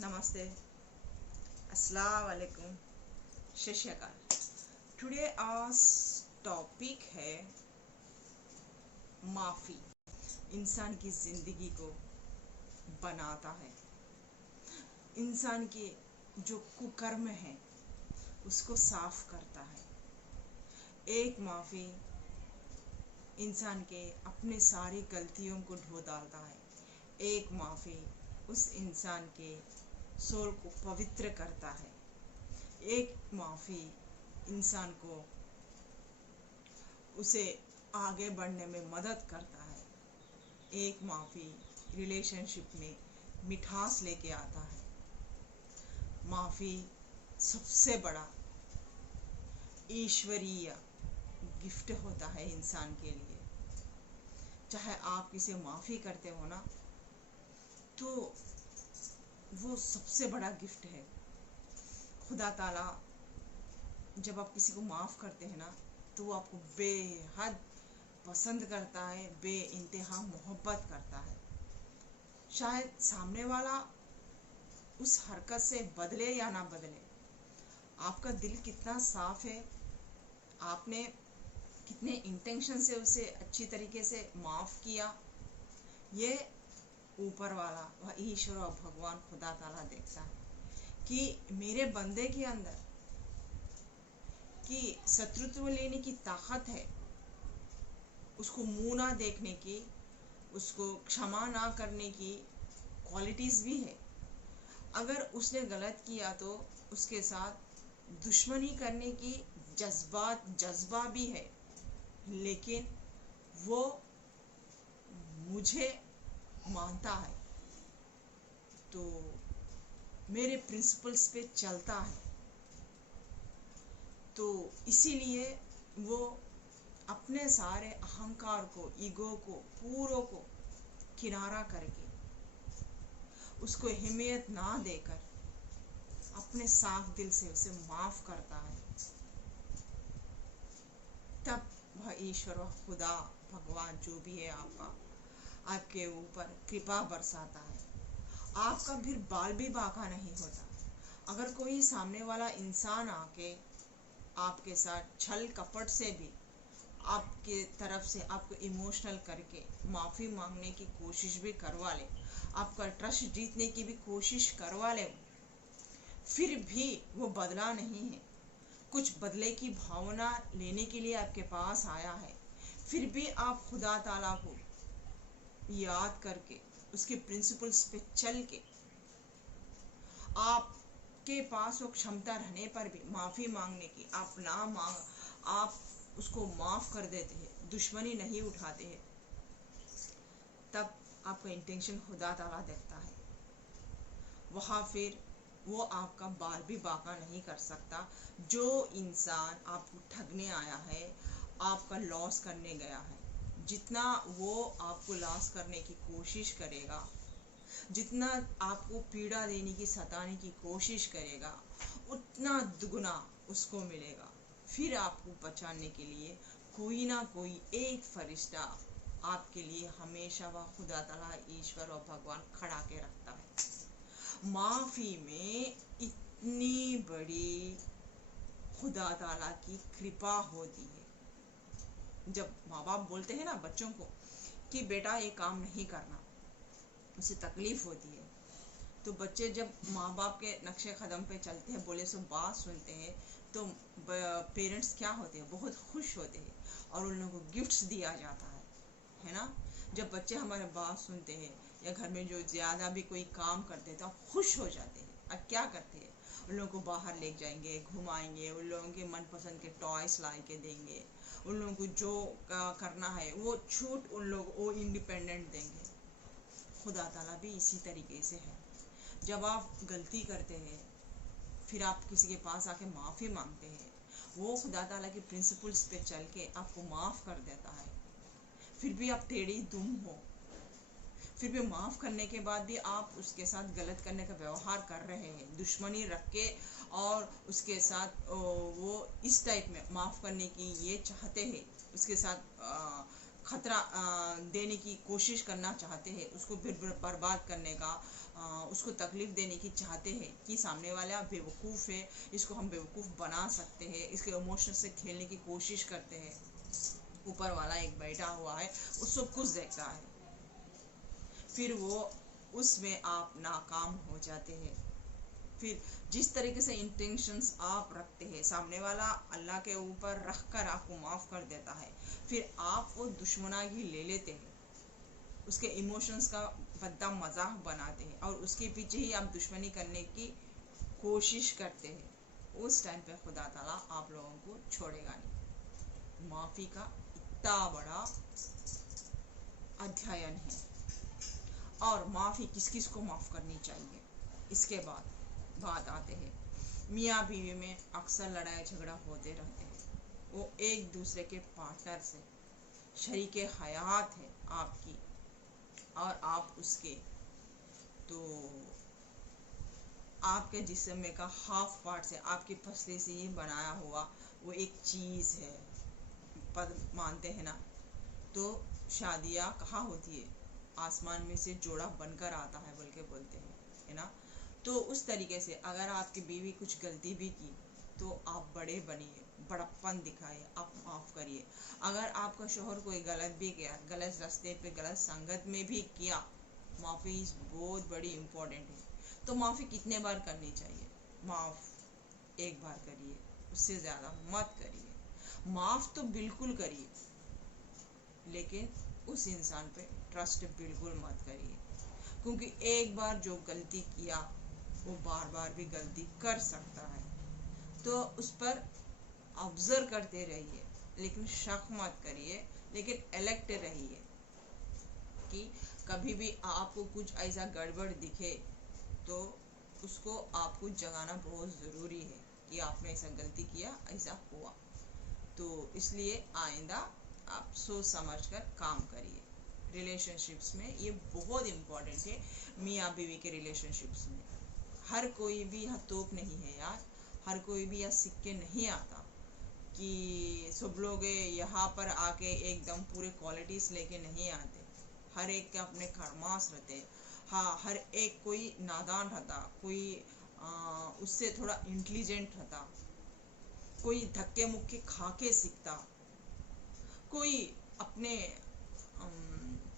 नमस्ते, अस्सलाम वालेकुम, सत श्री अकाल। टुडे आज टॉपिक है माफ़ी। इंसान की ज़िंदगी को बनाता है, इंसान के जो कुकर्म है उसको साफ करता है। एक माफ़ी इंसान के अपने सारी गलतियों को धो डालता है। एक माफ़ी उस इंसान के सोल को पवित्र करता है। एक माफ़ी इंसान को उसे आगे बढ़ने में मदद करता है। एक माफ़ी रिलेशनशिप में मिठास लेके आता है। माफ़ी सबसे बड़ा ईश्वरीय गिफ्ट होता है इंसान के लिए। चाहे आप किसी माफ़ी करते हो ना, तो वो सबसे बड़ा गिफ्ट है। खुदा ताला जब आप किसी को माफ़ करते हैं ना, तो वो आपको बेहद पसंद करता है, बेइंतहा मोहब्बत करता है। शायद सामने वाला उस हरकत से बदले या ना बदले, आपका दिल कितना साफ है, आपने कितने इंटेंशन से उसे अच्छी तरीके से माफ़ किया, ये ऊपर वाला वह ईश्वर और भगवान खुदा ताला देखता है कि मेरे बंदे के अंदर की शत्रुत्व लेने की ताकत है, उसको मुंह ना देखने की, उसको क्षमा ना करने की क्वालिटीज़ भी है। अगर उसने गलत किया तो उसके साथ दुश्मनी करने की जज्बा भी है, लेकिन वो मुझे मानता है, तो मेरे प्रिंसिपल्स पे चलता है। तो इसीलिए वो अपने सारे अहंकार को, ईगो को, पूरों को किनारा करके, उसको अहमियत ना देकर अपने साफ दिल से उसे माफ़ करता है। तब वह ईश्वर व खुदा भगवान जो भी है आपके ऊपर कृपा बरसाता है। आपका फिर बाल भी बाका नहीं होता। अगर कोई सामने वाला इंसान आके आपके साथ छल कपट से भी आपके तरफ से आपको इमोशनल करके माफ़ी मांगने की कोशिश भी करवा ले, आपका ट्रस्ट जीतने की भी कोशिश करवा ले, फिर भी वो बदला नहीं है, कुछ बदले की भावना लेने के लिए आपके पास आया है, फिर भी आप खुदा ताला को याद करके उसके प्रिंसिपल्स पे चल के आपके पास वो क्षमता रहने पर भी माफ़ी मांगने की आप उसको माफ़ कर देते हैं, दुश्मनी नहीं उठाते हैं, तब आपका इंटेंशन खुदा ताला देखता है। वहाँ फिर वो आपका बाल भी बाका नहीं कर सकता। जो इंसान आपको ठगने आया है, आपका लॉस करने गया है, जितना वो आपको लॉस करने की कोशिश करेगा, जितना आपको पीड़ा देने की, सताने की कोशिश करेगा, उतना दुगना उसको मिलेगा। फिर आपको बचाने के लिए कोई ना कोई एक फरिश्ता आपके लिए हमेशा वह खुदा ताला ईश्वर और भगवान खड़ा के रखता है। माफ़ी में इतनी बड़ी खुदा ताला की कृपा होती है। जब माँ बाप बोलते हैं ना बच्चों को कि बेटा ये काम नहीं करना, उसे तकलीफ़ होती है, तो बच्चे जब माँ बाप के नक्शे कदम पे चलते हैं, बोले सो बात सुनते हैं, तो पेरेंट्स क्या होते हैं, बहुत खुश होते हैं और उन लोगों को गिफ्ट्स दिया जाता है ना। जब बच्चे हमारे बात सुनते हैं या घर में जो ज़्यादा भी कोई काम करते हैं तो खुश हो जाते हैं। अब क्या करते हैं, उन लोगों को बाहर ले जाएंगे, घुमाएंगे, उन लोगों के मनपसंद के टॉयस ला के देंगे, उन लोगों को जो करना है वो छूट उन लोग वो इंडिपेंडेंट देंगे। खुदा ताला भी इसी तरीके से है। जब आप गलती करते हैं, फिर आप किसी के पास आके माफ़ी मांगते हैं, वो खुदा ताला के प्रिंसिपल्स पे चल के आपको माफ़ कर देता है। फिर भी आप टेढ़ी दुम हो, फिर भी माफ़ करने के बाद भी आप उसके साथ गलत करने का व्यवहार कर रहे हैं, दुश्मनी रख के, और उसके साथ वो इस टाइप में माफ़ करने की ये चाहते हैं, उसके साथ खतरा देने की कोशिश करना चाहते हैं, उसको फिर बर्बाद करने का उसको तकलीफ देने की चाहते हैं कि सामने वाला बेवकूफ़ है, इसको हम बेवकूफ़ बना सकते हैं, इसके इमोशन से खेलने की कोशिश करते हैं। ऊपर वाला एक बैठा हुआ है, वो सब कुछ देखता है, फिर वो उसमें आप नाकाम हो जाते हैं। फिर जिस तरीके से इंटेंशंस आप रखते हैं, सामने वाला अल्लाह के ऊपर रख कर आपको माफ़ कर देता है, फिर आप वो दुश्मनागी ले लेते हैं, उसके इमोशंस का बद्दा मजाक बनाते हैं और उसके पीछे ही आप दुश्मनी करने की कोशिश करते हैं। उस टाइम पे खुदा ताला आप लोगों को छोड़ेगा नहीं। माफ़ी का इतना बड़ा अध्ययन है। और माफ़ी किस किस को माफ़ करनी चाहिए, इसके बाद बात आते हैं। मियाँ बीवी में अक्सर लड़ाई झगड़ा होते रहते हैं, वो एक दूसरे के पार्टनर से, शरीके हयात है आपकी और आप उसके, तो आपके जिस्म में का हाफ पार्ट से, आपकी फसले से ये बनाया हुआ वो एक चीज़ है, पद मानते हैं ना। तो शादियाँ कहाँ होती है, आसमान में से जोड़ा बनकर आता है बोल के बोलते हैं, है ना। तो उस तरीके से अगर आपकी बीवी कुछ गलती भी की तो आप बड़े बनिए, बड़प्पन दिखाइए, आप माफ़ करिए। अगर आपका शोहर कोई गलत भी किया, गलत रास्ते पे गलत संगत में भी किया, माफ़ी बहुत बड़ी इम्पोर्टेंट है। तो माफ़ी कितने बार करनी चाहिए, माफ़ एक बार करिए, उससे ज़्यादा मत करिए। माफ़ तो बिल्कुल करिए, लेकिन उस इंसान पे ट्रस्ट बिल्कुल मत करिए, क्योंकि एक बार जो गलती किया वो बार बार भी गलती कर सकता है। तो उस पर ऑब्जर्व करते रहिए, लेकिन शक मत करिए, लेकिन अलर्ट रहिए कि कभी भी आपको कुछ ऐसा गड़बड़ दिखे तो उसको आपको जगाना बहुत ज़रूरी है कि आपने ऐसा गलती किया, ऐसा हुआ। तो इसलिए आइंदा आप सोच समझ कर काम करिए। रिलेशनशिप्स में ये बहुत इम्पोर्टेंट है, मियाँ बीवी के रिलेशनशिप्स में। हर कोई भी यहाँ तोप नहीं है यार, हर कोई भी यहाँ सीख के नहीं आता कि सब लोग यहाँ पर आके एकदम पूरे क्वालिटीज़ लेके नहीं आते। हर एक के अपने खरमास रहते हैं। हाँ, हर एक कोई नादान रहता, कोई उससे थोड़ा इंटेलिजेंट रहता, कोई धक्के मुक्के खा के सीखता, कोई अपने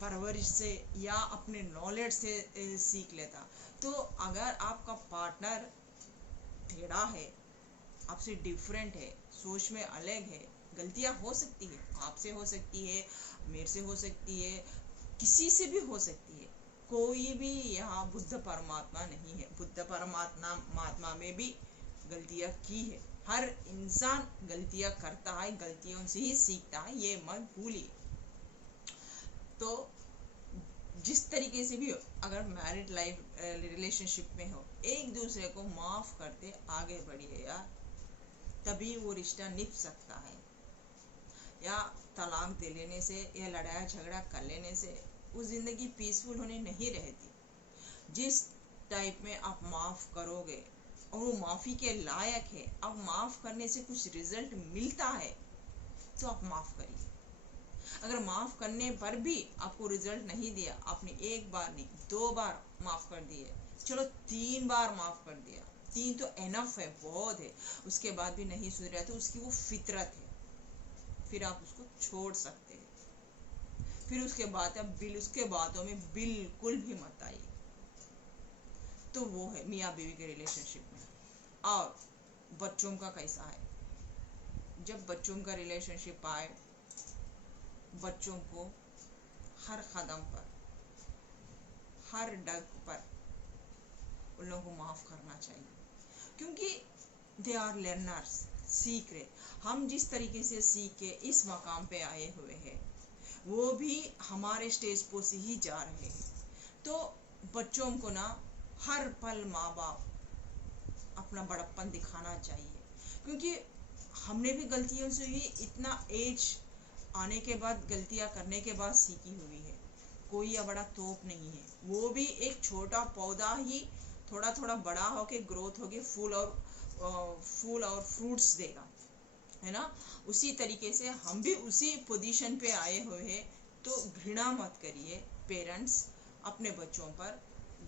परवरिश से या अपने नॉलेज से सीख लेता। तो अगर आपका पार्टनर टेढ़ा है, आपसे डिफरेंट है, सोच में अलग है, गलतियां हो सकती है, आपसे हो सकती है, मेरे से हो सकती है, किसी से भी हो सकती है। कोई भी यहाँ बुद्ध परमात्मा नहीं है। बुद्ध परमात्मा में भी गलतियां की है। हर इंसान गलतियां करता है, गलतियों से ही सीखता है, ये मत भूलिए। तो जिस तरीके से भी हो, अगर मैरिड लाइफ रिलेशनशिप में हो, एक दूसरे को माफ़ करते आगे बढ़िए यार, तभी वो रिश्ता निभ सकता है। या तलाक दे लेने से या लड़ाई झगड़ा कर लेने से वो ज़िंदगी पीसफुल होने नहीं रहती। जिस टाइप में आप माफ़ करोगे और वो माफ़ी के लायक है, अब माफ़ करने से कुछ रिजल्ट मिलता है तो आप माफ़ करिए। अगर माफ़ करने पर भी आपको रिजल्ट नहीं दिया, आपने एक बार नहीं 2 बार माफ़ कर दिए, चलो 3 बार माफ़ कर दिया, 3 तो एनफ है, बहुत है, उसके बाद भी नहीं सुधरा तो उसकी वो फितरत है, फिर आप उसको छोड़ सकते हैं। फिर उसके बाद आप उसके बातों में बिल्कुल भी मत आइए। तो वो है मियाँ बीवी के रिलेशनशिप में। और बच्चों का कैसा है, जब बच्चों का रिलेशनशिप आए, बच्चों को हर कदम पर, हर डग पर उन लोगों को माफ़ करना चाहिए, क्योंकि दे आर लर्नर्स, सीख रहे। हम जिस तरीके से सीख के इस मकाम पे आए हुए हैं, वो भी हमारे स्टेज पर से ही जा रहे हैं। तो बच्चों को ना हर पल माँ बाप अपना बड़प्पन दिखाना चाहिए, क्योंकि हमने भी गलतियों से ही इतना एज आने के बाद, गलतियाँ करने के बाद सीखी हुई है। कोई बड़ा तोप नहीं है, वो भी एक छोटा पौधा ही थोड़ा थोड़ा बड़ा होके ग्रोथ होके फूल और फ्रूट्स देगा, है ना। उसी तरीके से हम भी उसी पोजीशन पे आए हुए हैं। तो घृणा मत करिए पेरेंट्स अपने बच्चों पर,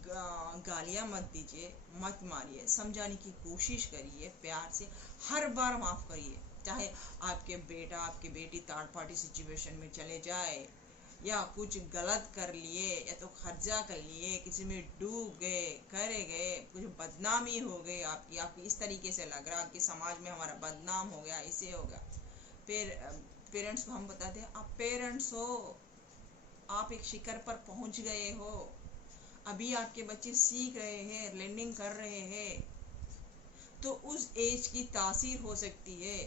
गालियाँ मत दीजिए, मत मारिए, समझाने की कोशिश करिए प्यार से, हर बार माफ़ करिए। चाहे आपके बेटा आपकी बेटी थर्ड पार्टी सिचुएशन में चले जाए, या कुछ गलत कर लिए, या तो खर्चा कर लिए, किसी में डूब गए, करे गए, कुछ बदनामी हो गई आपकी, आपकी इस तरीके से लग रहा कि समाज में हमारा बदनाम हो गया, इसे हो गया। फिर पेरेंट्स को हम बताते हैं आप पेरेंट्स हो, आप एक शिखर पर पहुंच गए हो, अभी आपके बच्चे सीख रहे हैं, लर्निंग कर रहे हैं, तो उस एज की तासीर हो सकती है,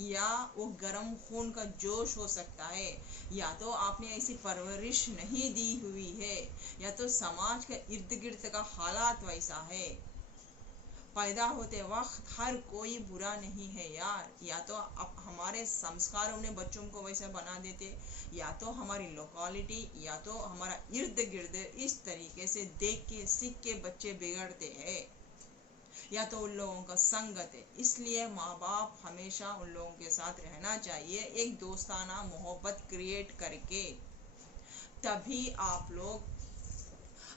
या वो गर्म खून का जोश हो सकता है, या तो आपने ऐसी परवरिश नहीं दी हुई है, या तो समाज का इर्द गिर्द का हालात वैसा है। पैदा होते वक्त हर कोई बुरा नहीं है यार, या तो अब हमारे संस्कारों ने बच्चों को वैसे बना देते, या तो हमारी लोकेलिटी, या तो हमारा इर्द गिर्द इस तरीके से देख के सीख के बच्चे बिगड़ते हैं, या तो उन लोगों का संगत है। इसलिए माँ बाप हमेशा उन लोगों के साथ रहना चाहिए, एक दोस्ताना मोहब्बत क्रिएट करके, तभी आप लोग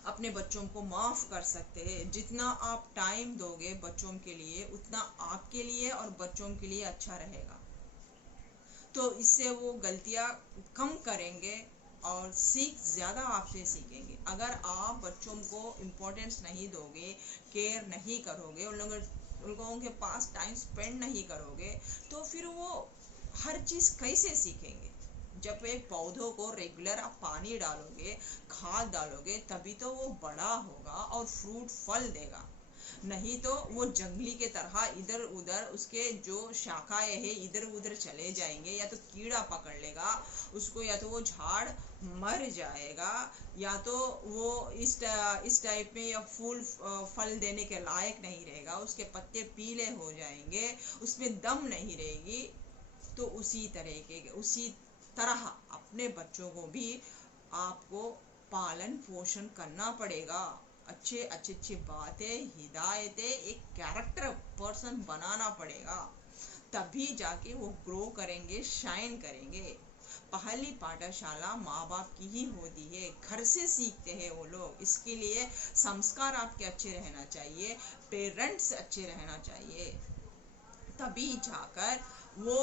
अपने बच्चों को माफ़ कर सकते हैं। जितना आप टाइम दोगे बच्चों के लिए, उतना आपके लिए और बच्चों के लिए अच्छा रहेगा। तो इससे वो गलतियाँ कम करेंगे और सीख ज़्यादा आपसे सीखेंगे। अगर आप बच्चों को इम्पोर्टेंस नहीं दोगे, केयर नहीं करोगे, उन लोगों के पास टाइम स्पेंड नहीं करोगे, तो फिर वो हर चीज़ कैसे सीखेंगे। जब एक पौधों को रेगुलर आप पानी डालोगे, खाद डालोगे, तभी तो वो बड़ा होगा और फ्रूट फल देगा, नहीं तो वो जंगली के तरह इधर उधर उसके जो शाखाएं हैं इधर उधर चले जाएंगे, या तो कीड़ा पकड़ लेगा उसको, या तो वो झाड़ मर जाएगा, या तो वो इस टाइप में या फूल फल देने के लायक नहीं रहेगा, उसके पत्ते पीले हो जाएंगे, उसमें दम नहीं रहेगी। तो उसी तरह अपने बच्चों को भी आपको पालन पोषण करना पड़ेगा, अच्छी बातें, हिदायतें, एक कैरेक्टर पर्सन बनाना पड़ेगा, तभी जाके वो ग्रो करेंगे, शाइन करेंगे। पहली पाठशाला माँ बाप की ही होती है, घर से सीखते हैं वो लोग। इसके लिए संस्कार आपके अच्छे रहना चाहिए, पेरेंट्स अच्छे रहना चाहिए, तभी जाकर वो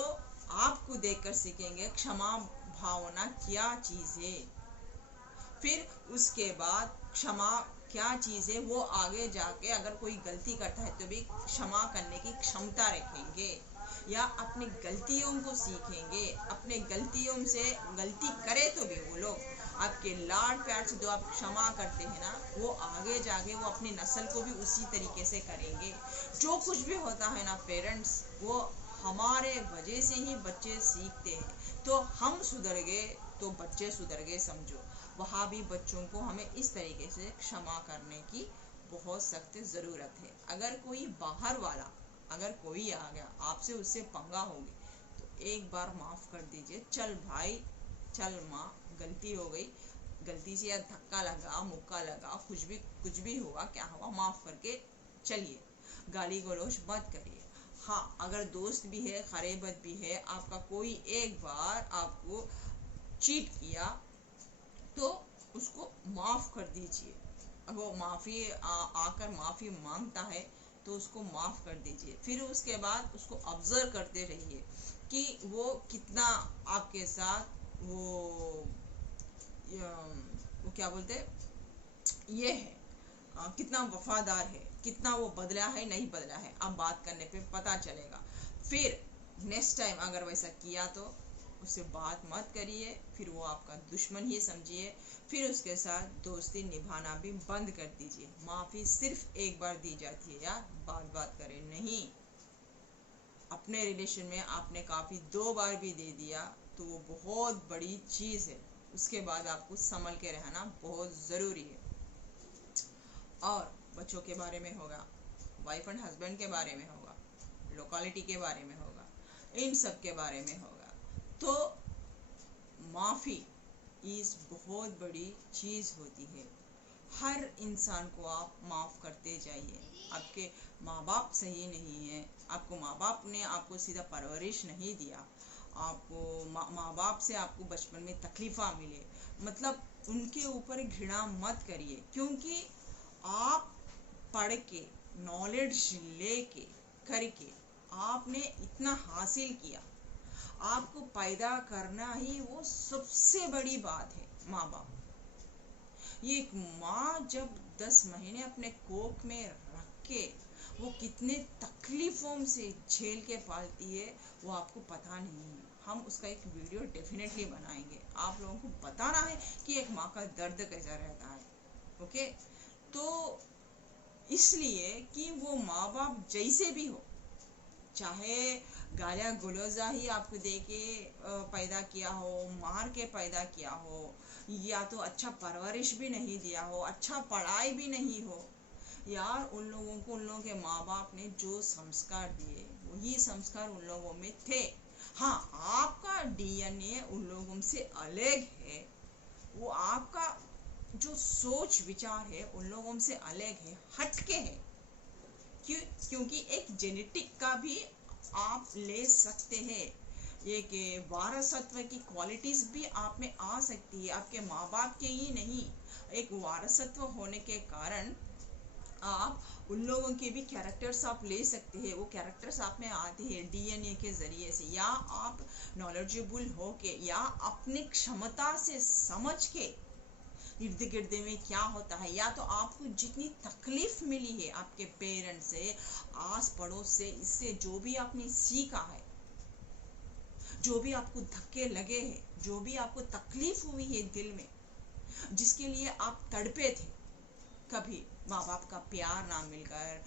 आपको देखकर सीखेंगे क्षमा भावना क्या चीज़ है। फिर उसके बाद क्षमा क्या चीज़ है वो आगे जाके अगर कोई गलती करता है तो भी क्षमा करने की क्षमता रखेंगे, या अपनी गलतियों को सीखेंगे। अपने गलतियों से गलती करे तो भी वो लोग आपके लाड प्यार से जो आप क्षमा करते हैं ना, वो आगे जाके वो अपनी नस्ल को भी उसी तरीके से करेंगे। जो कुछ भी होता है ना पेरेंट्स, वो हमारे वजह से ही बच्चे सीखते हैं। तो हम सुधर गए तो बच्चे सुधर गए समझो। वहाँ भी बच्चों को हमें इस तरीके से क्षमा करने की बहुत सख्त ज़रूरत है। अगर कोई बाहर वाला अगर कोई आ गया आपसे, उससे पंगा होगी, तो एक बार माफ़ कर दीजिए, चल भाई चल माँ गलती हो गई, गलती से या धक्का लगा, मुक्का लगा, कुछ भी हुआ, क्या हुआ, माफ़ करके चलिए, गाली गलौज मत करिए। हाँ, अगर दोस्त भी है, खरेबत भी है, आपका कोई एक बार आपको चीट किया तो उसको माफ़ कर दीजिए। अब वो माफ़ी आकर माफ़ी मांगता है तो उसको माफ़ कर दीजिए। फिर उसके बाद उसको ऑब्जर्व करते रहिए कि वो कितना आपके साथ वो क्या बोलते ये है, कितना वफादार है, कितना वो बदला है नहीं बदला है, आप बात करने पे पता चलेगा। फिर नेक्स्ट टाइम अगर वैसा किया तो उससे बात मत करिए, फिर वो आपका दुश्मन ही समझिए, फिर उसके साथ दोस्ती निभाना भी बंद कर दीजिए। माफ़ी सिर्फ एक बार दी जाती है यार, बात करें नहीं। अपने रिलेशन में आपने काफ़ी 2 बार भी दे दिया तो वो बहुत बड़ी चीज़ है, उसके बाद आपको संभल के रहना बहुत ज़रूरी है। और बच्चों के बारे में होगा, वाइफ एंड हस्बैंड के बारे में होगा, लोकेलिटी के बारे में होगा, इन सब के बारे में होगा। तो माफ़ी इस बहुत बड़ी चीज़ होती है। हर इंसान को आप माफ़ करते जाइए। आपके माँ बाप सही नहीं है, आपको माँ बाप ने आपको सीधा परवरिश नहीं दिया, आपको माँ बाप से आपको बचपन में तकलीफ़ा मिले, मतलब उनके ऊपर घृणा मत करिए, क्योंकि आप पढ़ के, नॉलेज लेके करके आपने इतना हासिल किया, आपको पैदा करना ही वो सबसे बड़ी बात है। माँ बाप, ये एक माँ जब 10 महीने अपने कोख में रख के वो कितने तकलीफों से झेल के पालती है वो आपको पता नहीं है। हम उसका एक वीडियो डेफिनेटली बनाएंगे, आप लोगों को बताना है कि एक माँ का दर्द कैसा रहता है। ओके, तो इसलिए कि वो माँ बाप जैसे भी हो, चाहे गालियाँ गलौजा ही आपको दे के पैदा किया हो, मार के पैदा किया हो, या तो अच्छा परवरिश भी नहीं दिया हो, अच्छा पढ़ाई भी नहीं हो, यार उन लोगों को, उन लोगों के माँ बाप ने जो संस्कार दिए वही संस्कार उन लोगों में थे। हाँ, आपका डीएनए उन लोगों से अलग है, वो आपका जो सोच विचार है उन लोगों से अलग है, हटके है। क्योंकि एक जेनेटिक का भी आप ले सकते हैं, एक वारसत्व की क्वालिटीज भी आप में आ सकती है, आपके माँ बाप के ही नहीं। एक वारसत्व होने के कारण आप उन लोगों के भी कैरेक्टर्स आप ले सकते हैं, वो कैरेक्टर्स आप में आते हैं डीएनए के जरिए से, या आप नॉलेजेबल हो के, या अपनी क्षमता से समझ के इर्द गिर्द में क्या होता है, या तो आपको जितनी तकलीफ मिली है आपके पेरेंट्स से, आस पड़ोस से, इससे जो भी आपने सीखा है, जो भी आपको धक्के लगे हैं, जो भी आपको तकलीफ हुई है दिल में, जिसके लिए आप तड़पे थे, कभी माँ बाप का प्यार ना मिलकर,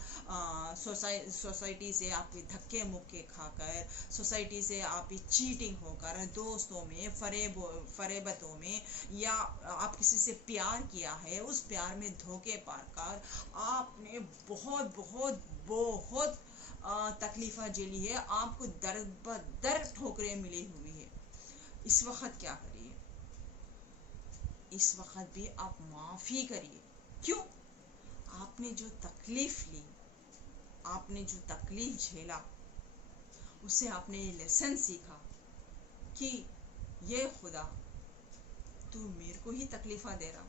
सोसाइटी से आपके धक्के मुक्के खाकर, सोसाइटी से आपकी चीटिंग होकर, दोस्तों में फरेबतों में, या आप किसी से प्यार किया है, उस प्यार में धोखे पाकर आपने बहुत बहुत बहुत तकलीफ़ें झेली है, आपको दर बदर ठोकरें मिली हुई है। इस वक्त क्या करिए, इस वक्त भी आप माफ़ी करिए। क्यों? आपने जो तकलीफ ली, आपने जो तकलीफ झेला, उससे आपने ये लेसन सीखा कि ये खुदा तू मेरे को ही तकलीफ़ा दे रहा,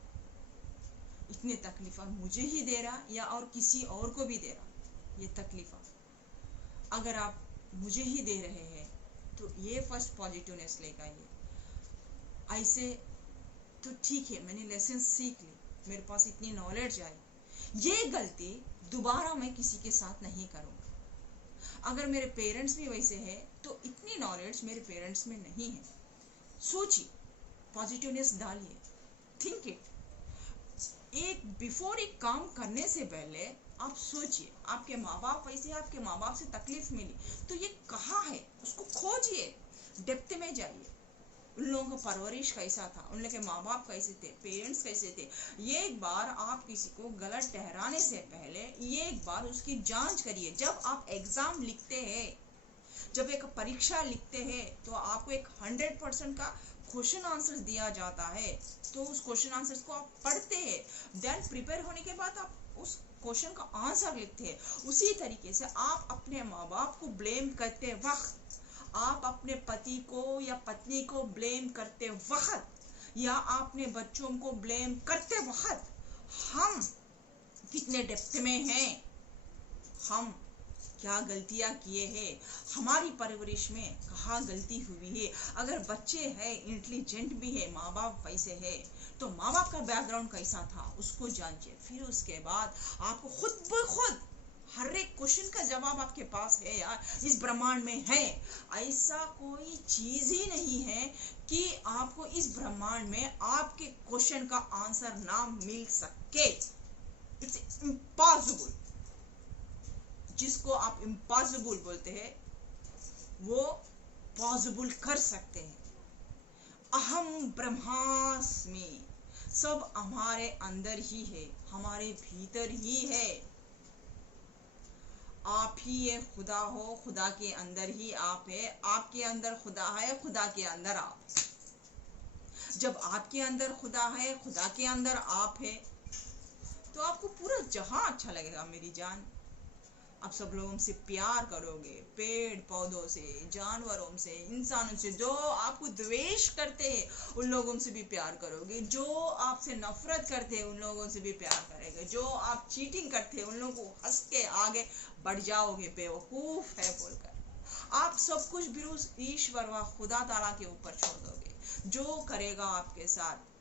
इतने तकलीफ़ा मुझे ही दे रहा या और किसी और को भी दे रहा, ये तकलीफ़ा अगर आप मुझे ही दे रहे हैं तो ये फर्स्ट पॉजिटिवनेस लेकर आइए। ऐसे तो ठीक है, मैंने लेसन सीख ली, मेरे पास इतनी नॉलेज आई, ये गलती दोबारा मैं किसी के साथ नहीं करूँगा। अगर मेरे पेरेंट्स भी वैसे हैं तो इतनी नॉलेज मेरे पेरेंट्स में नहीं है। सोचिए, पॉजिटिवनेस डालिए, थिंक इट। एक काम करने से पहले आप सोचिए, आपके माँ बाप वैसे, आपके माँ बाप से तकलीफ मिली तो ये कहाँ है, उसको खोजिए, डेप्थ में जाइए। उन लोगों का परवरिश कैसा था, उन लोगों के माँ बाप कैसे थे, पेरेंट्स कैसे थे, ये एक बार आप किसी को गलत ठहराने से पहले ये एक बार उसकी जांच करिए। जब आप एग्जाम लिखते हैं, जब एक परीक्षा लिखते हैं तो आपको एक 100% का क्वेश्चन आंसर दिया जाता है, तो उस क्वेश्चन आंसर्स को आप पढ़ते हैं, देन प्रिपेयर होने के बाद आप उस क्वेश्चन का आंसर लिखते हैं। उसी तरीके से आप अपने माँ बाप को ब्लेम करते वक्त, आप अपने पति को या पत्नी को ब्लेम करते वक्त, या आपने बच्चों को ब्लेम करते वक्त, हम कितने डेप्थ में हैं, हम क्या गलतियां किए हैं, हमारी परवरिश में कहाँ गलती हुई है। अगर बच्चे हैं, इंटेलिजेंट भी है, माँ बाप वैसे है, तो माँ बाप का बैकग्राउंड कैसा था उसको जानिए। फिर उसके बाद आपको खुद ब खुद हर एक क्वेश्चन का जवाब आपके पास है। यार, इस ब्रह्मांड में है, ऐसा कोई चीज ही नहीं है कि आपको इस ब्रह्मांड में आपके क्वेश्चन का आंसर ना मिल सके। It's impossible. जिसको आप इम्पॉसिबल बोलते हैं वो पॉसिबल कर सकते हैं। अहम ब्रह्मास्मि, सब हमारे अंदर ही है, हमारे भीतर ही है। आप ही ये खुदा हो, खुदा के अंदर ही आप है, आपके अंदर खुदा है, खुदा के अंदर आप। जब आपके अंदर खुदा है, खुदा के अंदर आप है, तो आपको पूरा जहां अच्छा लगेगा मेरी जान। आप सब लोगों से प्यार करोगे, पेड़ पौधों से, जानवरों से, इंसानों से। जो आपको द्वेष करते हैं उन लोगों से भी प्यार करोगे, जो आपसे नफरत करते हैं उन लोगों से भी प्यार करेंगे, जो आप चीटिंग करते हैं उन लोगों को हंस के आगे बढ़ जाओगे, बेवकूफ है बोलकर। आप सब कुछ भी उस ईश्वर व खुदा ताला के ऊपर छोड़ दोगे। जो करेगा आपके साथ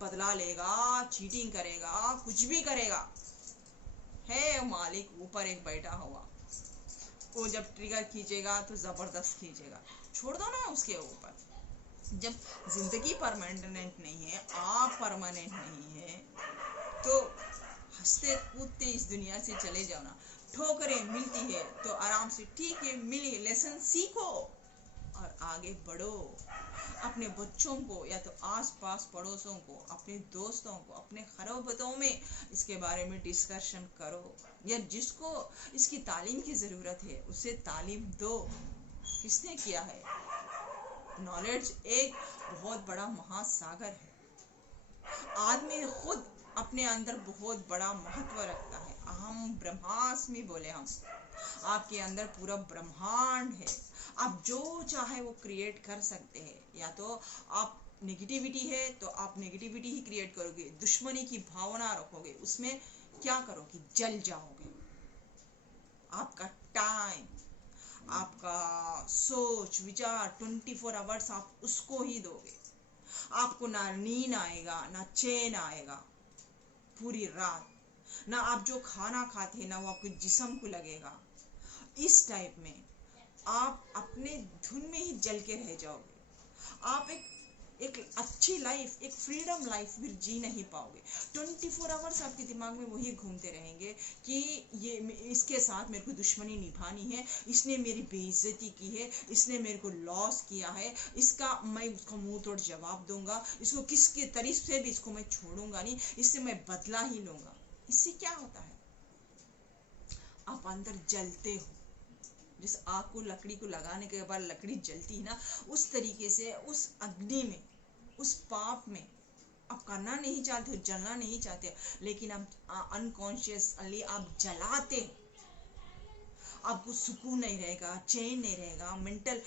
बदला लेगा, चीटिंग करेगा, कुछ भी करेगा, है मालिक ऊपर एक बैठा हुआ। वो जब ट्रिगर खींचेगा तो जबरदस्त खींचेगा, छोड़ दो ना उसके ऊपर। जब जिंदगी परमानेंट नहीं है, आप परमानेंट नहीं है, तो हंसते कूदते इस दुनिया से चले जाओ ना। ठोकरें मिलती है तो आराम से, ठीक है मिली, लेसन सीखो और आगे बढ़ो। अपने बच्चों को या तो आस पास पड़ोसों को, अपने दोस्तों को, अपने खरोबतों में इसके बारे में डिस्कशन करो, या जिसको इसकी तालीम की ज़रूरत है उसे तालीम दो। किसने किया है? नॉलेज एक बहुत बड़ा महासागर है। आदमी खुद अपने अंदर बहुत बड़ा महत्व रखता है। अहम ब्रह्मास्मि बोले हम। आपके अंदर पूरा ब्रह्मांड है। आप जो चाहे वो क्रिएट कर सकते हैं। या तो आप नेगेटिविटी है तो आप नेगेटिविटी ही क्रिएट करोगे, दुश्मनी की भावना रखोगे, उसमें क्या करोगे? जल जाओगे। आपका टाइम, आपका सोच विचार 24 आवर्स आप उसको ही दोगे। आपको ना नींद आएगा, ना चैन आएगा पूरी रात, ना आप जो खाना खाते हैं ना वो आपके जिस्म को लगेगा। इस टाइप में आप अपने धुन में ही जल के रह जाओगे। आप एक अच्छी लाइफ, एक फ्रीडम लाइफ भी जी नहीं पाओगे। 24 आवर्स आपके दिमाग में वही घूमते रहेंगे कि ये इसके साथ मेरे को दुश्मनी निभानी है, इसने मेरी बेइज्जती की है, इसने मेरे को लॉस किया है, इसका मैं उसको मुंह तोड़ जवाब दूंगा, इसको किसके तरीफ से भी इसको मैं छोड़ूंगा नहीं, इससे मैं बदला ही लूंगा। इससे क्या होता है? आप अंदर जलते हो। जिस आग को, लकड़ी को लगाने के बाद लकड़ी जलती है ना, उस तरीके से उस अग्नि में, उस पाप में आप करना नहीं चाहते हो, जलना नहीं चाहते हो, लेकिन आप अनकॉन्शियसली आप जलाते हो। आपको सुकून नहीं रहेगा, चैन नहीं रहेगा, मेंटल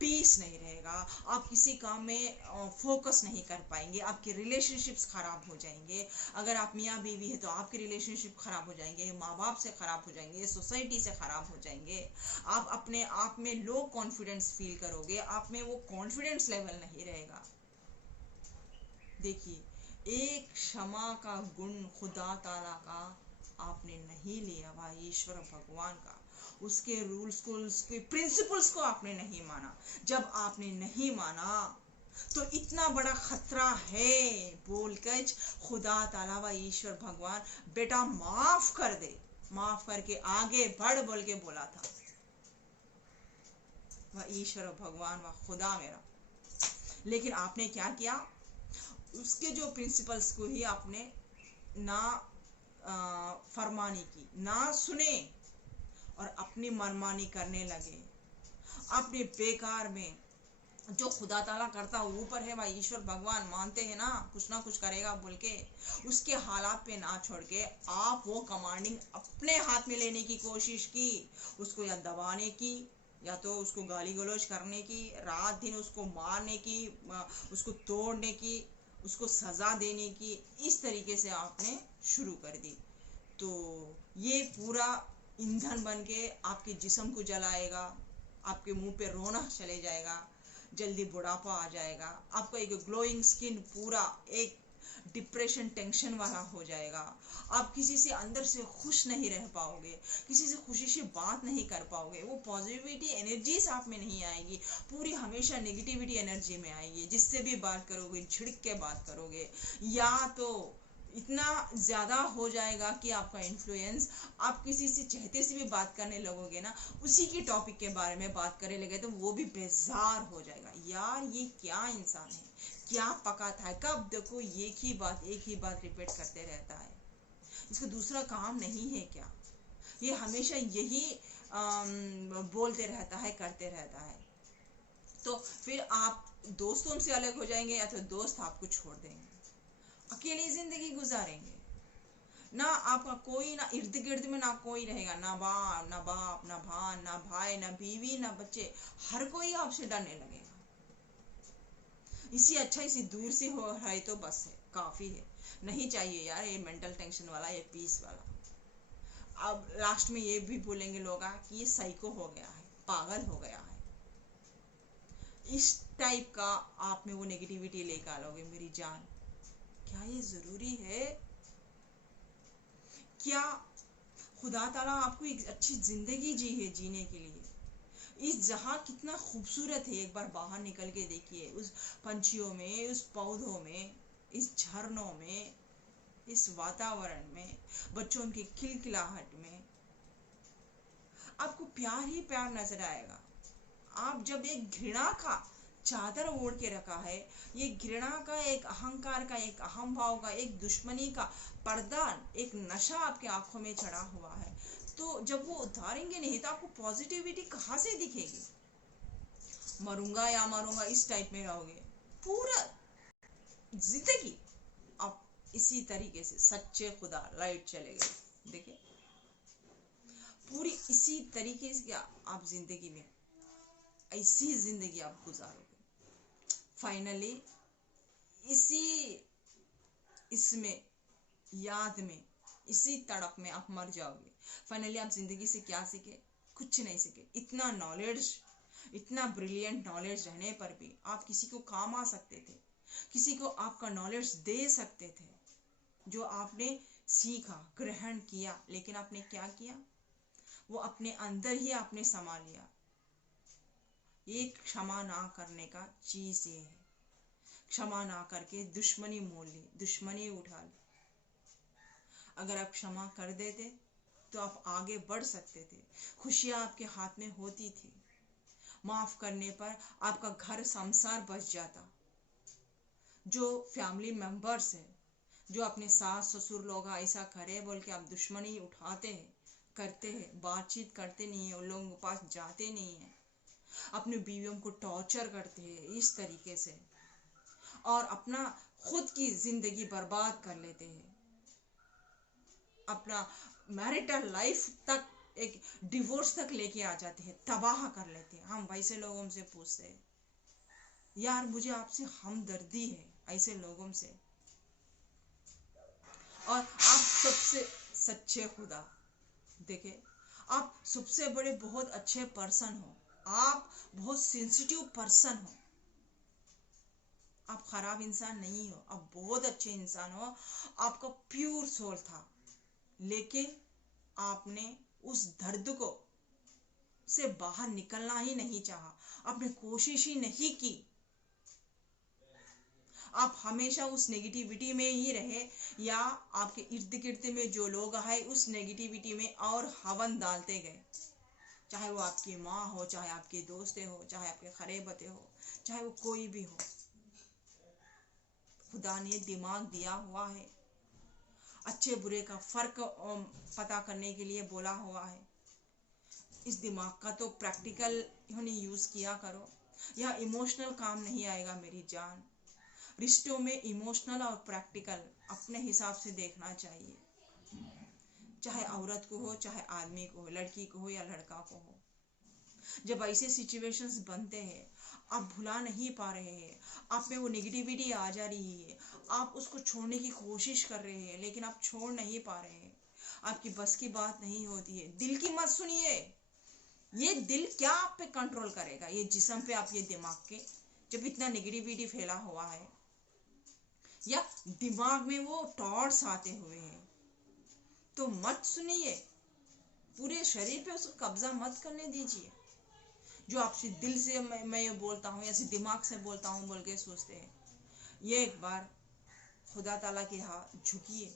पीस नहीं रहेगा, आप किसी काम में फोकस नहीं कर पाएंगे, आपके रिलेशनशिप्स खराब हो जाएंगे। अगर आप मियाँ बीवी है तो आपके रिलेशनशिप खराब हो जाएंगे, माँ बाप से खराब हो जाएंगे, सोसाइटी से खराब हो जाएंगे। आप अपने आप में लो कॉन्फिडेंस फील करोगे, आप में वो कॉन्फिडेंस लेवल नहीं रहेगा। देखिए, एक क्षमा का गुण खुदा ताला का आपने नहीं लिया, भाई ईश्वर भगवान का, उसके रूल्स को, उसके प्रिंसिपल्स को आपने नहीं माना। जब आपने नहीं माना तो इतना बड़ा खतरा है बोलकर खुदा ताला व ईश्वर भगवान बेटा माफ कर दे, माफ करके आगे बढ़ बोल के बोला था वह ईश्वर भगवान व खुदा मेरा। लेकिन आपने क्या किया? उसके जो प्रिंसिपल्स को ही आपने ना फरमानी की, ना सुने और अपनी मनमानी करने लगे। अपने बेकार में जो खुदा ताला करता ऊपर है, भाई ईश्वर भगवान मानते हैं ना कुछ करेगा बोल के, उसके हालात पे ना छोड़ के आप वो कमांडिंग अपने हाथ में लेने की कोशिश की। उसको या दबाने की, या तो उसको गाली गलौज करने की, रात दिन उसको मारने की, उसको तोड़ने की, उसको सजा देने की, इस तरीके से आपने शुरू कर दी। तो ये पूरा ईंधन बन के आपके जिस्म को जलाएगा, आपके मुंह पे रौनक चले जाएगा, जल्दी बुढ़ापा आ जाएगा, आपका एक ग्लोइंग स्किन पूरा एक डिप्रेशन टेंशन वाला हो जाएगा। आप किसी से अंदर से खुश नहीं रह पाओगे, किसी से खुशी से बात नहीं कर पाओगे, वो पॉजिटिविटी एनर्जीज आप में नहीं आएगी, पूरी हमेशा नेगेटिविटी एनर्जी में आएगी। जिससे भी बात करोगे झिड़क के बात करोगे, या तो इतना ज़्यादा हो जाएगा कि आपका इन्फ्लुएंस, आप किसी से चाहते से भी बात करने लगोगे ना, उसी की टॉपिक के बारे में बात करने लगे तो वो भी बेजार हो जाएगा। यार ये क्या इंसान है, क्या पकाता है, कब देखो एक ही बात रिपीट करते रहता है, इसका दूसरा काम नहीं है क्या? ये हमेशा यही बोलते रहता है, करते रहता है। तो फिर आप दोस्तों से अलग हो जाएंगे, या तो दोस्त आपको छोड़ देंगे, अकेली जिंदगी गुजारेंगे। ना आपका कोई, ना इर्द गिर्द में ना कोई रहेगा, ना बाप ना भान ना भाई ना बीवी ना बच्चे, हर कोई आपसे डरने लगेगा। इसी अच्छा इसी दूर से हो रहा है तो बस है, काफी है, नहीं चाहिए यार ये मेंटल टेंशन वाला, ये पीस वाला। अब लास्ट में ये भी बोलेंगे लोग कि ये साइको हो गया है, पागल हो गया है। इस टाइप का आप में वो नेगेटिविटी लेकर आओगे मेरी जान, क्या ये जरूरी है? क्या खुदा ताला आपको एक अच्छी जिंदगी जी है जीने के लिए? इस जहां कितना खूबसूरत है, एक बार बाहर निकल के देखिए, उस पंछियों में, उस पौधों में, इस झरनों में, इस वातावरण में, बच्चों की खिलखिलाहट में आपको प्यार ही प्यार नजर आएगा। आप जब एक घृणा का चादर ओढ़ के रखा है, ये घृणा का, एक अहंकार का, एक अहम भाव का, एक दुश्मनी का पर्दा, एक नशा आपके आंखों में चढ़ा हुआ है, तो जब वो उतारेंगे नहीं तो आपको पॉजिटिविटी कहाँ से दिखेगी? मरूंगा या मरूंगा इस टाइप में रहोगे पूरा जिंदगी। आप इसी तरीके से सच्चे खुदा लाइट चले गए, देखिए पूरी इसी तरीके से आप जिंदगी में ऐसी जिंदगी आप गुजारोगे, फाइनली इसी इसमें याद में, इसी तड़प में आप मर जाओगे। फाइनली आप जिंदगी से क्या सीखे? कुछ नहीं सीखे। इतना नॉलेज, इतना ब्रिलियंट नॉलेज रहने पर भी आप किसी को काम आ सकते थे, किसी को आपका नॉलेज दे सकते थे, जो आपने सीखा, ग्रहण किया, लेकिन आपने क्या किया? वो अपने अंदर ही आपने समा लिया। ये क्षमा ना करने का चीज ये है, क्षमा ना करके दुश्मनी मोल ली, दुश्मनी उठा ली। अगर आप क्षमा कर देते तो आप आगे बढ़ सकते थे, खुशियां आपके हाथ में होती थी। माफ करने पर आपका घर संसार बच जाता। जो फैमिली मेंबर्स है, जो अपने सास ससुर लोग ऐसा करे बोल के आप दुश्मनी उठाते हैं, करते हैं, बातचीत करते नहीं है, उन लोगों के पास जाते नहीं है, अपने बीवियों को टॉर्चर करते हैं इस तरीके से, और अपना खुद की जिंदगी बर्बाद कर लेते हैं, अपना मैरिटल लाइफ तक, एक डिवोर्स तक लेके आ जाते हैं, तबाह कर लेते हैं। हम वैसे लोगों से पूछते हैं यार, मुझे आपसे हमदर्दी है ऐसे लोगों से। और आप सबसे सच्चे खुदा, देखे आप सबसे बड़े बहुत अच्छे पर्सन हो, आप बहुत सेंसिटिव पर्सन हो, आप खराब इंसान नहीं हो, आप बहुत अच्छे इंसान हो। आपका प्योर सोल था, लेकिन आपने उस दर्द को से बाहर निकलना ही नहीं चाहा, आपने कोशिश ही नहीं की। आप हमेशा उस नेगेटिविटी में ही रहे, या आपके इर्द गिर्द में जो लोग आए उस नेगेटिविटी में और हवन डालते गए, चाहे वो आपकी माँ हो, चाहे आपके दोस्त हो, चाहे आपके खरेबते हो, चाहे वो कोई भी हो। खुदा ने दिमाग दिया हुआ है, अच्छे बुरे का फर्क पता करने के लिए बोला हुआ है। इस दिमाग का तो प्रैक्टिकल यूज किया करो, यह इमोशनल काम नहीं आएगा मेरी जान। रिश्तों में इमोशनल और प्रैक्टिकल अपने हिसाब से देखना चाहिए, चाहे औरत को हो, चाहे आदमी को हो, लड़की को हो या लड़का को हो। जब ऐसे सिचुएशंस बनते हैं, आप भुला नहीं पा रहे हैं, आप में वो नेगेटिविटी आ जा रही है, आप उसको छोड़ने की कोशिश कर रहे हैं, लेकिन आप छोड़ नहीं पा रहे हैं, आपकी बस की बात नहीं होती है। दिल की मत सुनिए, ये दिल क्या आप पे कंट्रोल करेगा, ये जिस्म पे आप, ये दिमाग के जब इतना नेगेटिविटी फैला हुआ है, या दिमाग में वो टॉट्स आते हुए हैं, तो मत सुनिए, पूरे शरीर पे उसको कब्जा मत करने दीजिए। जो आपसे दिल से मैं ये बोलता हूँ, ऐसे दिमाग से बोलता हूँ बोल के सोचते हैं, ये एक बार खुदा ताला के हाथ झुकिए,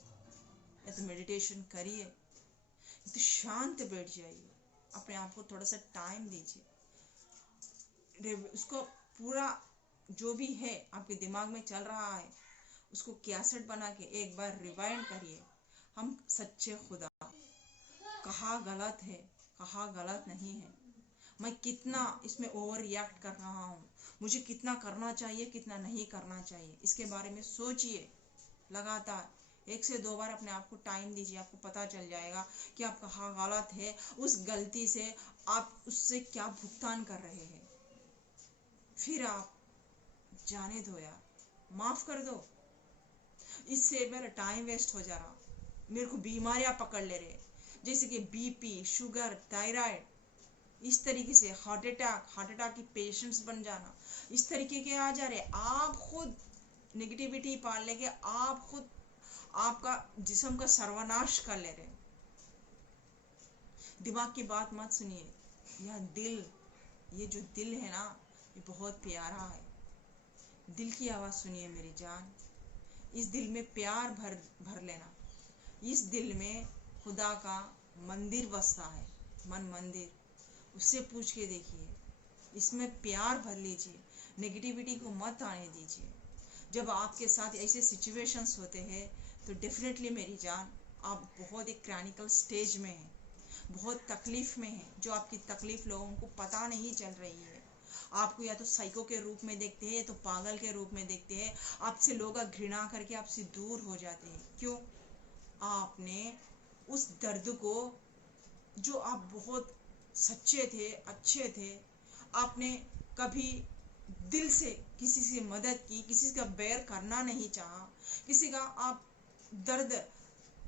या तो मेडिटेशन करिए, तो शांत बैठ जाइए, अपने आप को थोड़ा सा टाइम दीजिए, उसको पूरा जो भी है आपके दिमाग में चल रहा है उसको कैसेट बना के एक बार रिवाइंड करिए। हम सच्चे खुदा, कहाँ गलत है, कहाँ गलत नहीं है, मैं कितना इसमें ओवर रिएक्ट कर रहा हूँ, मुझे कितना करना चाहिए, कितना नहीं करना चाहिए, इसके बारे में सोचिए लगातार। 1 से 2 बार अपने आप को टाइम दीजिए, आपको पता चल जाएगा कि आप कहाँ गलत है, उस गलती से आप उससे क्या भुगतान कर रहे हैं। फिर आप जाने दो यार, माफ कर दो। इससे मेरा टाइम वेस्ट हो जा रहा, मेरे को बीमारियां पकड़ ले रहे, जैसे कि बीपी, शुगर, थायराइड, इस तरीके से हार्ट अटैक की पेशेंट्स बन जाना, इस तरीके के आ जा रहे। आप खुद नेगेटिविटी पाल लेके आप खुद आपका जिस्म का सर्वनाश कर ले रहे। दिमाग की बात मत सुनिए। यह दिल, ये जो दिल है ना, ये बहुत प्यारा है। दिल की आवाज़ सुनिए मेरी जान। इस दिल में प्यार भर लेना। इस दिल में खुदा का मंदिर बसता है, मन मंदिर, उससे पूछ के देखिए। इसमें प्यार भर लीजिए, नेगेटिविटी को मत आने दीजिए। जब आपके साथ ऐसे सिचुएशंस होते हैं तो डेफिनेटली मेरी जान, आप बहुत एक क्रैनिकल स्टेज में हैं, बहुत तकलीफ में हैं। जो आपकी तकलीफ लोगों को पता नहीं चल रही है। आपको या तो साइको के रूप में देखते हैं या तो पागल के रूप में देखते हैं। आपसे लोग घृणा करके आपसे दूर हो जाते हैं। क्यों? आपने उस दर्द को, जो आप बहुत सच्चे थे, अच्छे थे, आपने कभी दिल से किसी से मदद की, किसी का बैर करना नहीं चाहा, किसी का आप दर्द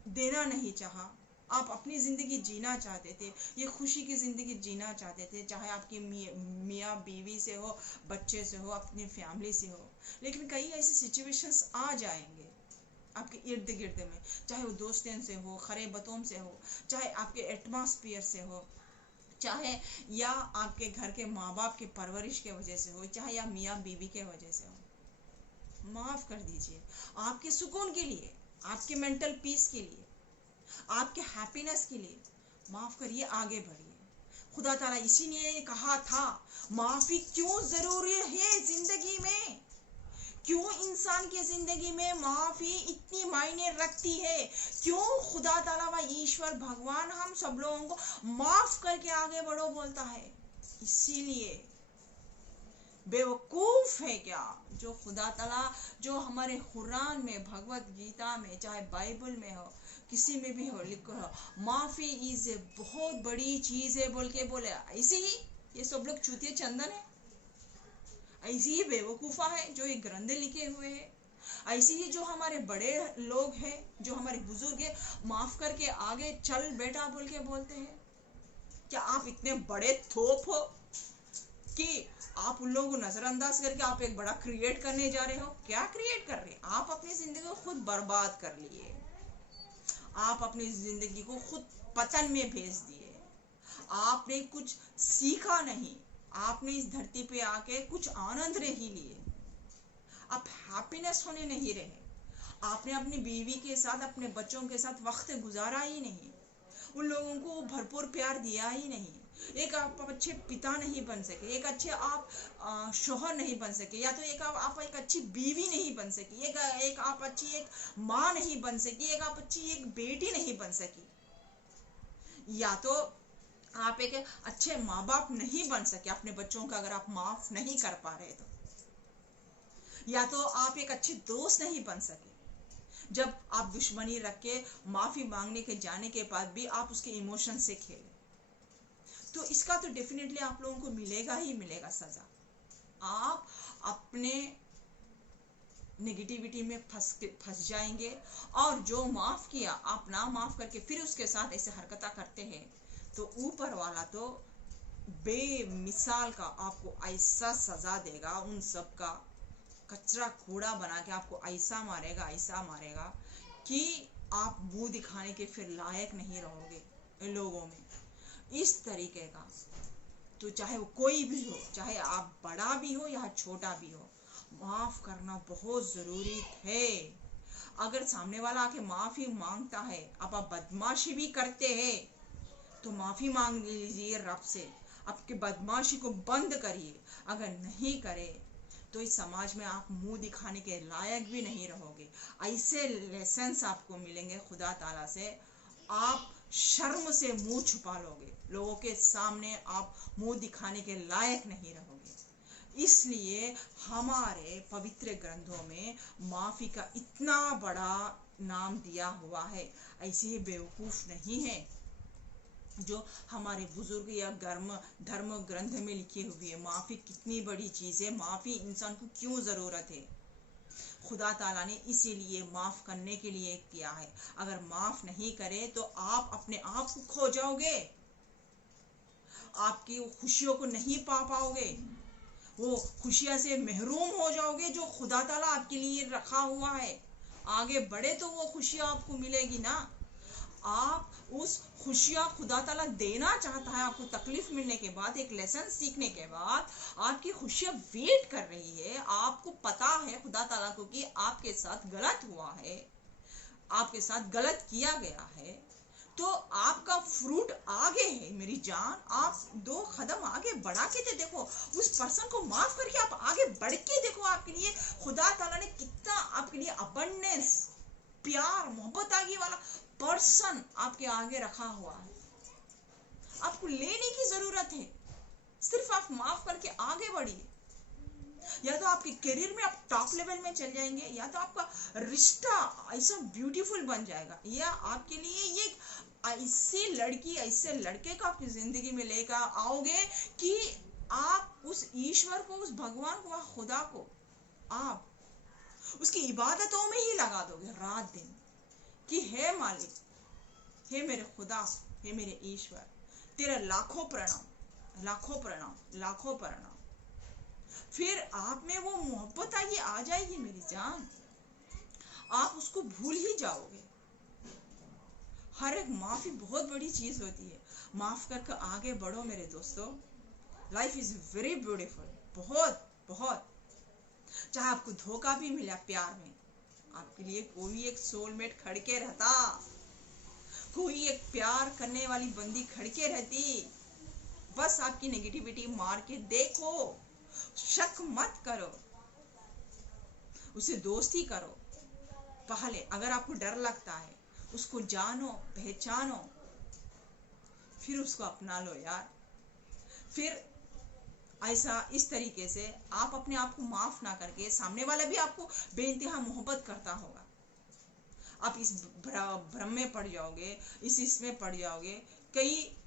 देना नहीं चाहा। आप अपनी ज़िंदगी जीना चाहते थे, ये खुशी की ज़िंदगी जीना चाहते थे, चाहे आपकी मियाँ बीवी से हो, बच्चे से हो, अपनी फैमिली से हो। लेकिन कई ऐसे सिचुएशंस आ जाएंगे आपके इर्द गिर्द में, चाहे वो दोस्तों से हो, खरे बतों से हो, चाहे आपके एटमॉस्फेयर से हो, चाहे या आपके घर के माँ बाप के परवरिश के वजह से हो, चाहे या मियाँ बीवी के वजह से हो। माफ़ कर दीजिए, आपके सुकून के लिए, आपके मेंटल पीस के लिए, आपके हैप्पीनेस के लिए माफ़ करिए, आगे बढ़िए। खुदा ताला इसीलिए कहा था, माफ़ी क्यों ज़रूरी है ज़िंदगी में, क्यों इंसान की ज़िंदगी में माफ़ी इतनी मायने रखती है, क्यों खुदा ताला व ईश्वर भगवान हम सब लोगों को माफ़ करके आगे बढ़ो बोलता है। इसीलिए बेवकूफ़ है क्या जो खुदा ताला, जो हमारे कुरान में, भगवत गीता में, चाहे बाइबल में हो, किसी में भी हो, लिखो हो, माफ़ी इज़ ए बहुत बड़ी चीज़ है बोल के बोले। ऐसे ही ये सब लोग चूतिए चंदन है, ऐसी ही बेवकूफ़ा है जो ये ग्रंथ लिखे हुए हैं। ऐसे ही जो हमारे बड़े लोग हैं, जो हमारे बुजुर्ग हैं, माफ़ करके आगे चल बेटा बोल के बोलते हैं। क्या आप इतने बड़े थोप हो कि आप उन लोगों को नज़रअंदाज करके आप एक बड़ा क्रिएट करने जा रहे हो? क्या क्रिएट कर रहे हैं? आप अपनी ज़िंदगी को खुद बर्बाद कर लिए, आप अपनी ज़िंदगी को खुद पतन में भेज दिए। आपने कुछ सीखा नहीं, आपने इस धरती पे आके कुछ आनंद नहीं लिए, आप हैप्पीनेस होने नहीं रहे, आपने अपनी बीवी के साथ, अपने बच्चों के साथ वक्त गुजारा ही नहीं, उन लोगों को भरपूर प्यार दिया ही नहीं। एक आप अच्छे पिता नहीं बन सके, एक अच्छे आप शोहर नहीं बन सके, या तो आप एक अच्छी बीवी नहीं बन सकी, एक आप अच्छी एक माँ नहीं बन सकी, एक आप अच्छी एक बेटी नहीं बन सकी, या तो आप एक अच्छे माँ बाप नहीं बन सके अपने बच्चों का, अगर आप माफ नहीं कर पा रहे तो, या तो आप एक अच्छे दोस्त नहीं बन सके। जब आप दुश्मनी रख के माफी मांगने के जाने के बाद भी आप उसके इमोशन से खेले, तो इसका तो डेफिनेटली आप लोगों को मिलेगा ही मिलेगा सजा। आप अपने नेगेटिविटी में फंस जाएंगे, और जो माफ किया आप ना माफ करके फिर उसके साथ ऐसे हरकत करते हैं, तो ऊपर वाला तो बेमिसाल का आपको ऐसा सजा देगा, उन सब का कचरा कूड़ा बना के आपको ऐसा मारेगा कि आप मुंह दिखाने के फिर लायक नहीं रहोगे लोगों में, इस तरीके का। तो चाहे वो कोई भी हो, चाहे आप बड़ा भी हो या छोटा भी हो, माफ करना बहुत ज़रूरी है। अगर सामने वाला आके माफ़ी मांगता है, आप बदमाशी भी करते हैं, तो माफ़ी मांग लीजिए रब से, आपके बदमाशी को बंद करिए। अगर नहीं करे तो इस समाज में आप मुंह दिखाने के लायक भी नहीं रहोगे। ऐसे लेसन्स आपको मिलेंगे खुदा ताला से, आप शर्म से मुंह छुपा लोगे, लोगों के सामने आप मुंह दिखाने के लायक नहीं रहोगे। इसलिए हमारे पवित्र ग्रंथों में माफ़ी का इतना बड़ा नाम दिया हुआ है। ऐसे ही बेवकूफ़ नहीं है जो हमारे बुजुर्ग या धर्म ग्रंथ में लिखी हुई है। माफ़ी कितनी बड़ी चीज़ है, माफ़ी इंसान को क्यों ज़रूरत है। खुदा ताला ने इसीलिए माफ़ करने के लिए किया है। अगर माफ़ नहीं करे तो आप अपने आप को खो जाओगे, आपकी खुशियों को नहीं पा पाओगे, वो खुशियां से महरूम हो जाओगे जो खुदा ताला आपके लिए रखा हुआ है। आगे बढ़े तो वो खुशियां आपको मिलेगी ना। आप उस खुशियां खुदा ताला देना चाहता है आपको। तकलीफ मिलने के बाद, एक लेसन सीखने के बाद आपकी खुशियां वेट कर रही है। आपको पता है खुदा ताला को कि आपके साथ गलत हुआ है, आपके साथ गलत किया गया है, तो आपका फ्रूट आगे है मेरी जान। आप 2 कदम आगे बढ़ा के तो देखो, उस पर्सन को माफ करके आप आगे बढ़ के देखो। आपके लिए खुदा ताला ने कितना आपके लिए अबंडेंस, प्यार, मोहब्बत आगे वाला पर्सन आपके आगे रखा हुआ है। आपको लेने की जरूरत है, सिर्फ आप माफ करके आगे बढ़िए। या तो आपके करियर में आप टॉप लेवल में चल जाएंगे, या तो आपका रिश्ता ऐसा ब्यूटीफुल बन जाएगा, या आपके लिए ये ऐसी लड़की, ऐसे लड़के को आपकी जिंदगी में लेकर आओगे कि आप उस ईश्वर को, उस भगवान को, खुदा को आप उसकी इबादतों में ही लगा दोगे रात दिन कि हे मालिक, हे मेरे खुदा, हे मेरे ईश्वर, तेरा लाखों प्रणाम, लाखों प्रणाम, लाखों प्रणाम। फिर आप में वो मोहब्बत आइए आ जाएगी मेरी जान, आप उसको भूल ही जाओगे। हर एक माफी बहुत बड़ी चीज होती है। माफ करके आगे बढ़ो मेरे दोस्तों। लाइफ इज वेरी ब्यूटीफुल, बहुत बहुत। चाहे आपको धोखा भी मिला प्यार में, आपके लिए कोई एक सोलमेट खड़के रहता, कोई एक प्यार करने वाली बंदी खड़के रहती। बस आपकी नेगेटिविटी मार के देखो, शक मत करो, उसे दोस्ती करो। पहले अगर आपको डर लगता है, उसको जानो, पहचानो, फिर उसको अपना लो यार। फिर ऐसा इस तरीके से आप अपने आप को माफ ना करके, सामने वाला भी आपको बेइंतहा मोहब्बत करता होगा, आप इस भ्रम में पड़ जाओगे, इस इसमें पड़ जाओगे।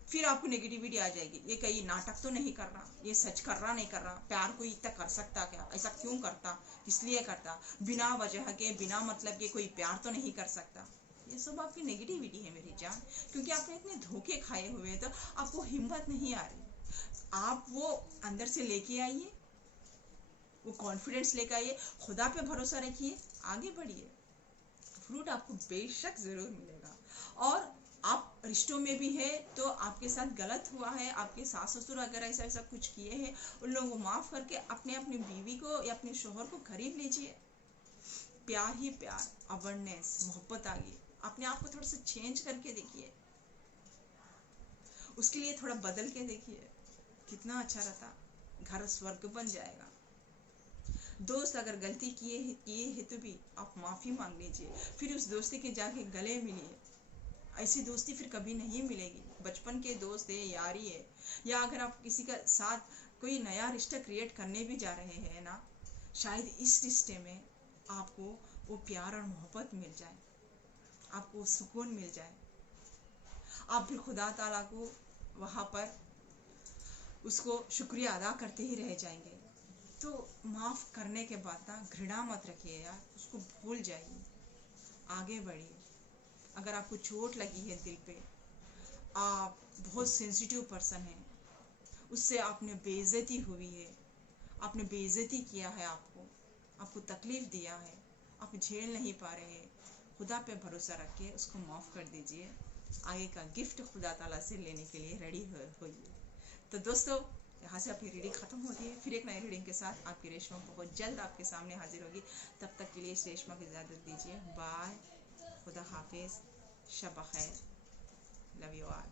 फिर आपको नेगेटिविटी आ जाएगी, ये कहीं नाटक तो नहीं कर रहा, ये सच कर रहा नहीं कर रहा, प्यार कोई इतना कर सकता क्या, ऐसा क्यों करता, किस लिए करता, बिना वजह के, बिना मतलब के कोई प्यार तो नहीं कर सकता। ये सब आपकी नेगेटिविटी है मेरी जान, क्योंकि आपने इतने धोखे खाए हुए हैं तो आपको हिम्मत नहीं आ रही। आप वो अंदर से लेके आइए, वो कॉन्फिडेंस लेके आइए, खुदा पे भरोसा रखिए, आगे बढ़िए, फ्रूट आपको बेशक जरूर मिलेगा। और आप रिश्तों में भी है तो आपके साथ गलत हुआ है, आपके सास ससुर अगर ऐसा ऐसा कुछ किए हैं, उन लोगों को माफ करके अपनी बीवी को या अपने शोहर को खरीद लीजिए। प्यार ही प्यार, अवेयरनेस, मोहब्बत आ गई। अपने आप को थोड़ा सा चेंज करके देखिए, उसके लिए थोड़ा बदल के देखिए, कितना अच्छा रहता, घर स्वर्ग बन जाएगा। दोस्त अगर गलती किए है तो भी आप माफ़ी मांग लीजिए, फिर उस दोस्ती के जाके गले मिलिए। ऐसी दोस्ती फिर कभी नहीं मिलेगी। बचपन के दोस्त है, यारी है, या अगर आप किसी का साथ कोई नया रिश्ता क्रिएट करने भी जा रहे हैं ना, शायद इस रिश्ते में आपको वो प्यार और मोहब्बत मिल जाए, आपको सुकून मिल जाए। आप फिर खुदा ताला को वहाँ पर उसको शुक्रिया अदा करते ही रह जाएंगे। तो माफ़ करने के बाद ना घृणा मत रखिए यार, उसको भूल जाइए, आगे बढ़िए। अगर आपको चोट लगी है दिल पे, आप बहुत सेंसिटिव पर्सन हैं, उससे आपने बेइज्जती हुई है, आपने बेइज्जती किया है, आपको तकलीफ़ दिया है, आप झेल नहीं पा रहे, खुदा पे भरोसा रख के उसको माफ़ कर दीजिए। आगे का गिफ्ट खुदा ताला से लेने के लिए रेडी होइए। तो दोस्तों, यहाँ से आपकी रीडिंग ख़त्म होती है। फिर एक नई रीडिंग के साथ आपकी रेशमा बहुत जल्द आपके सामने हाजिर होगी। तब तक के लिए इस रेशमा की इजाज़त दीजिए। बाय, खुदा हाफिज़, शब खैर, लव यू ऑल।